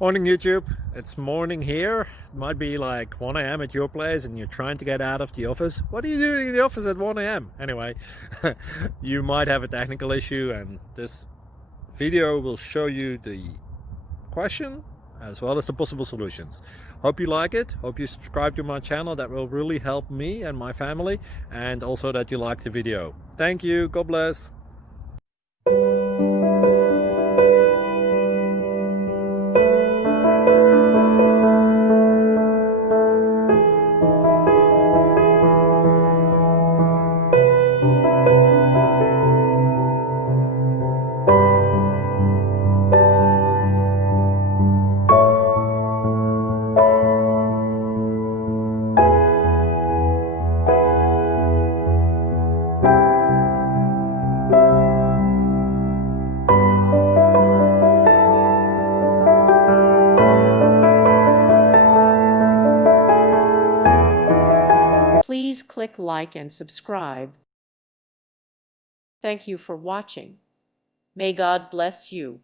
Morning YouTube, it's morning here. It might be like 1 a.m. at your place and you're trying to get out of the office. What are you doing in the office at 1 a.m.? Anyway, you might have a technical issue and this video will show you the question as well as the possible solutions. Hope you like it, hope you subscribe to my channel. That will really help me and my family, and also that you like the video. Thank you, God bless. Please click like and subscribe. Thank you for watching. May God bless you.